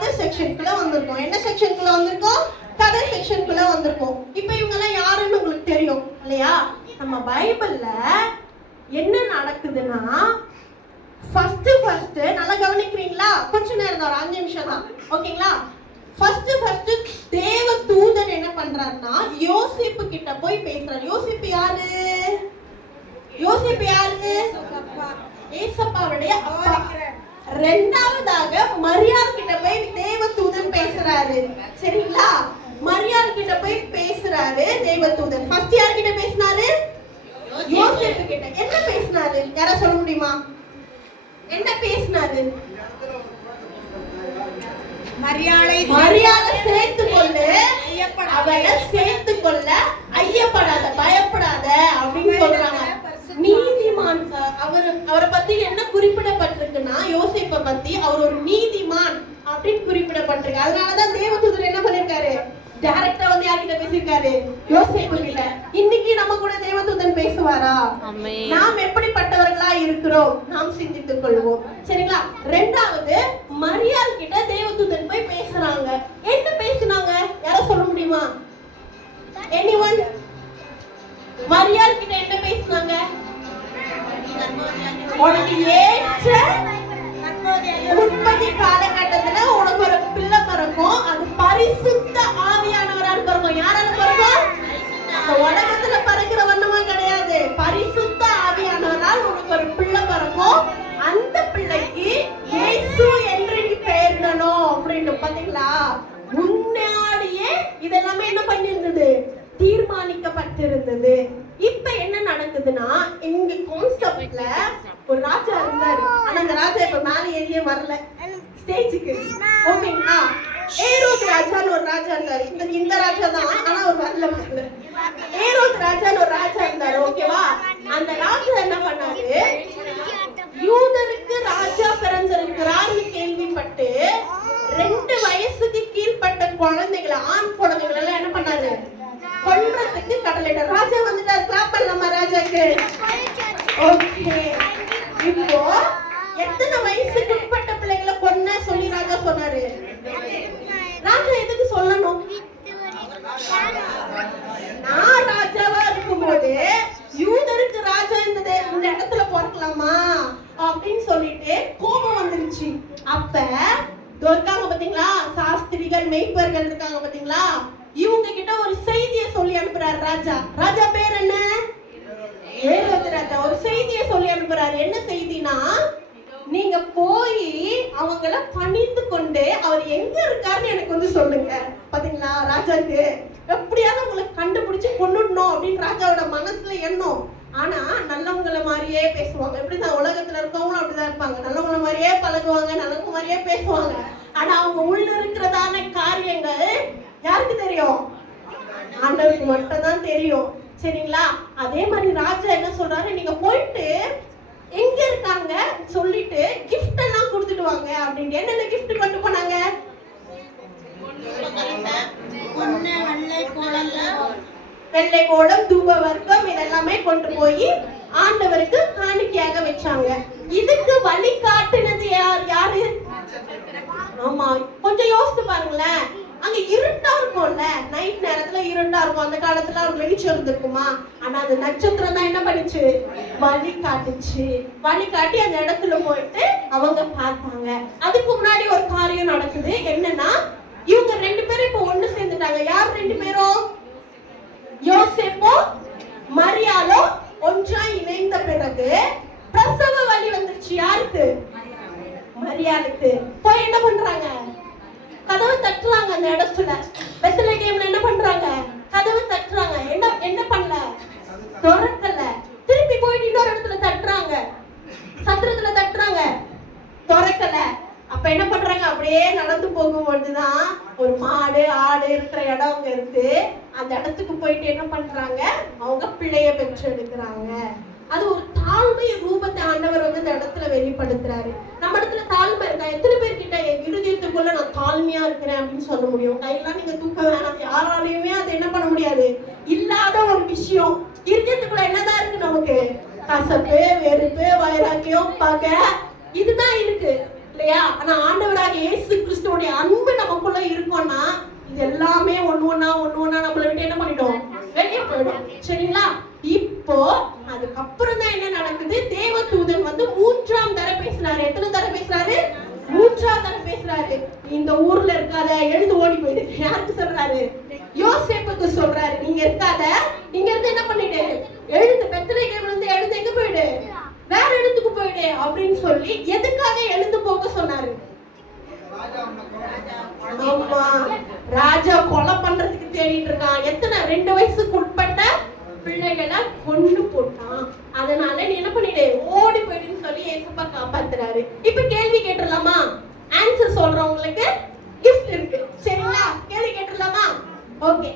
கதை செக்ஷனுக்குள்ள வந்திருக்கோம். என்ன செக்ஷனுக்குள்ள வந்திருக்கோம்? கதை செக்ஷனுக்குள்ள வந்திருக்கோம். இப்போ இவங்க எல்லாம் யாருன்னு உங்களுக்கு தெரியும் இல்லையா? நம்ம பைபிள்ல என்ன நடக்குதுன்னா ஃபர்ஸ்ட் நல்லா கவனிக்கிறீங்களா? கொஞ்ச நேரம் தான், 5 நிமிஷம் தான், ஓகேங்களா? ஃபர்ஸ்ட் தேவ தூதன் என்ன பண்றாருன்னா யோசேப்பு கிட்ட போய் பேசுறாரு. யோசேப்பு யாரு? ஏசப்பாவுடைய அப்பா. ரெண்டாவதாக மரியாள் கிட்ட போய் தேவ தூதன் பேசுறாரு. சரிங்களா? மரியாள் கிட்ட போய் பேசுறாரு தேவ தூதன். ஃபர்ஸ்ட் யார் கிட்ட பேசினாரு? யோசேப்பு கிட்ட. என்ன பேசினாரு? யாரா சொல்ல முடியுமா? என்ன பேசினாரு? மரியாளை சேர்த்துக்கொள்ளு, அவளை சேர்த்துக்கொள்ள ஐயப்படாத, பயப்படாத அப்படின்னு சொல்றாங்க. நீதிமான். அவரை பத்தி என்ன குறிப்பிடப்பட்டிருக்குன்னா யோசேப்பை பத்தி அவர் ஒரு நீதிமான் அப்படின்னு குறிப்பிடப்பட்டிருக்கு. அதனாலதான் தேவதூதர் என்ன பண்ணிருக்காரு? டைரக்டா வந்து யார்கிட்ட பேசிருக்காரு? யோசேப்பு கிட்ட. இன்னைக்கு நம்ம கூட தேவதூதன் பேசுவாரா? நாம் எப்படிப்பட்டவர்களா இருக்கிறோம் நாம் சிந்தித்துக் கொள்வோம். சரிங்களா? ரெண்டாவது மரியாள் கிட்ட தேவதூதன் போய் பேசுறாங்க. என்ன பேசுனாங்க? யாரோ சொல்ல முடியுமா? எனிவன்? மரியாள் கிட்ட என்ன பேசுனாங்க? உனக்கு ஏற்ற உற்பத்தி காலகட்டத்துல உனக்கு ஒரு பிள்ளை பிறக்கும். அது பரிசுத்த ஆவியானவரால் பிறக்கும். யாரால பிறக்கும்? உலகத்துல பிறக்கிற வண்ணமா கிடையாது. பரிசுத்த ஆவியானவரால் உனக்கு ஒரு பிள்ளை பிறக்கும். அந்த பிள்ளைக்கு இயேசு என்று நீ பெயரிடணும் அப்படின்னு. பாத்தீங்களா? முன்னாடியே இதெல்லாமே என்ன பண்ணிருந்தது? தீர்மானிக்கப்பட்டிருந்தது. இப்ப என்ன நடக்குதுன்னா இங்க கான்ஸ்டபிள்ல ஒரு ராஜா இருந்தாரு. ஆனா அந்த ராஜா இப்ப மேல ஏறியே வரல ஸ்டேஜுக்கு. ஓகேங்களா? ஏரோது ராஜான்னு ஒரு ராஜா இருந்தாரு. இந்த ராஜா தான், ஆனா ஒரு வரல. ஏரோது ராஜான்னு ஒரு ராஜா இருந்தாரு. ஓகேவா? அந்த ராஜா என்ன பண்ணாரு? யூதருக்கு ராஜா பிறந்திருக்கிறார்னு கேள்விப்பட்டு 2 வயசுக்கு கீழ்பட்ட குழந்தைகளை, ஆண் குழந்தைகளை எல்லாம் என்ன பண்ணாரு? கொல்றதுக்கு கடலையிட. ராஜா வந்துட்டாரு. கிளாப் பண்ணலாமா ராஜாக்கு? ஓகே. இப்போ எத்தனை வயசுக்கு உட்பட்ட பிள்ளைகளை கொன்ன சொல்லி ராஜா சொன்னாரு? ராஜா எதுக்கு சொல்லணும்? நான் ராஜாவா இருக்கும்போது யூதருக்கு ராஜா இந்த இடத்துல பிறக்கலாமா அப்படின்னு சொல்லிட்டு கோபம் வந்துருச்சு. அப்ப இருக்காங்க பாத்தீங்களா, சாஸ்திரிகள், மெய்ப்பர்கள் இருக்காங்க பாத்தீங்களா, இவங்க கிட்ட ஒரு செய்தியை சொல்லி அனுப்புறாரு ராஜா. ராஜா பேர் என்ன? ஏரோது ராஜா. ஒரு செய்தியை சொல்லி அனுப்புறாரு. என்ன செய்தினா, நீங்க போய் அவங்கள பணிந்து கொண்டு அவர் எங்க இருக்காருன்னு எனக்கு வந்து சொல்லுங்க. பாத்தீங்களா? ராஜாக்கு எப்படியாவது உங்களை கண்டுபிடிச்சு கொண்டுடணும் அப்படின்னு ராஜாவோட மனசுல எண்ணம். ஆனா நல்லவங்களை மாதிரியே பேசுவாங்க. எப்படிதான் உலகத்துல இருக்கவங்களும் அப்படிதான் இருப்பாங்க. நல்லவங்கள மாதிரியே பழகுவாங்க, நல்லவங்க மாதிரியே பேசுவாங்க. ஆனா அவங்க உள்ள இருக்கிறதான காரியங்கள் யாருக்கு தெரியும்? ஆண்டவருக்கு மட்டும் தான் தெரியும். சரிங்களா? அதே மாதிரி ராஜா என்ன சொல்றாரு? நீங்க போயிட்டு எங்க இருக்காங்க சொல்லிட்டு கிஃப்ட் எல்லாம் கொடுத்துட்டு வாங்க அப்படின்னு. என்னென்ன கிஃப்ட் கொண்டு போனாங்க? வெள்ளை கோலம், தூப வர்க்கம் இதெல்லாமே கொண்டு போய் ஆண்டவருக்கு காணிக்கையாக வச்சாங்க. இதுக்கு வழி காட்டுனது யாரு? ஆமா, கொஞ்சம் யோசித்து பாருங்களேன். அங்க இருட்டா இருக்கும்ல, நைட் நேரத்துல இருட்டா இருக்கும். அந்த காலத்துல ஒரு வெளிச்சம் இருந்திருக்குமா? ஆனா அந்த நட்சத்திரம் தான் என்ன பண்ணிச்சு? வழி காட்டுச்சு. வழி காட்டி அந்த இடத்துல போயிட்டு அவங்க பார்த்தாங்க. அதுக்கு முன்னாடி ஒரு காரியம் நடக்குது. என்னன்னா, இவங்க 2 பேரும் இப்ப ஒண்ணு சேர்ந்துட்டாங்க. யார் 2 பேரும்? யோசேப்போ மரியாளோ ஒன்றா இணைந்த பிறகு பிரசவ வலி வந்துருச்சு. யாருக்கு? மரியாளுக்கு. போய் என்ன பண்றாங்க? கதவை தட்டுறாங்க. அந்த இடத்துல பெத்லகேம்ல என்ன பண்றாங்க? கதவை தட்டுறாங்க. என்ன பண்ணல? திறக்கல. திருப்பி போயிட்டு இன்னொரு இடத்துல தட்டுறாங்க. சத்திரத்துல தட்டுறாங்க. திறக்கல. அப்ப என்ன பண்றாங்க? அப்படியே நடந்து போகும்போதுதான் ஒரு மாடு, ஆடு இருக்கிற இடம் அங்க இருக்கு. அந்த இடத்துக்கு போயிட்டு என்ன பண்றாங்க? அவங்க பிள்ளைய பெற்றெடுக்கிறாங்க. அது ஒரு தாழ்மை ரூபத்தை ஆண்டவர் வந்து இந்த இடத்துல வெளிப்படுத்துறாரு. நம்ம இடத்துல தாழ்மை இருக்கா? எத்தனை பேர்கிட்ட என் இருதயத்துக்குள்ள நான் தாழ்மையா இருக்கிறேன் அப்படின்னு சொல்ல முடியும்? கையெல்லாம் நீங்க தூக்க வேணாம். யாராலையுமே அதை என்ன பண்ண முடியாது. இல்லாத ஒரு விஷயம். இருதயத்துக்குள்ள என்னதான் இருக்கு? நமக்கு கசப்பு, வெறுப்பு, வைராக்கியம், பகை, இதுதான் இருக்கு இல்லையா? ஆனா ஆண்டவராக இயேசு கிறிஸ்துவோடைய அன்பு நமக்குள்ள இருக்கும்னா இது எல்லாமே ஒண்ணு ஒண்ணா நம்மள விட்டு என்ன பண்ணிடும், வெளியே போயிடும். சரிங்களா? இப்போ அதுக்கப்புறம் தான் என்ன நடக்குது, தேவதூதன் வந்து 3ஆம் தடவை பேசுறாரு. எத்தனை தடவை பேசுறாரு? 3ஆம் தடவை பேசுறாரு. இந்த ஊர்ல இருக்காத, எழுந்து ஓடி போயிடு. யாருக்கு சொல்றாரு? யோசேப்புக்கு சொல்றாரு. நீங்க இருக்காத, இங்க இருந்து என்ன பண்ணிடு, எழுந்து பெத்லகேம்ல இருந்து எழுந்து எங்க போயிடு, வேற இடத்துக்கு போயிடு அப்படின்னு சொல்லி எதுக்காக எழுந்து போக சொன்னாரு? ஆமா, ராஜா கொலை பண்றதுக்கு தேடிட்டு இருக்கான். எத்தனை 2 வயசுக்கு உட்பட்ட பிள்ளைகளை கொண்டு போட்டான். அதனால நீ என்ன பண்ணிடு, ஓடி போயிடுன்னு சொல்லி ஏசப்பா காப்பாத்துறாரு. இப்ப கேள்வி கேட்டுடலாமா? ஆன்சர் சொல்றவங்களுக்கு கிஃப்ட் இருக்கு. சரிங்களா? கேள்வி கேட்டுடலாமா? ஓகே.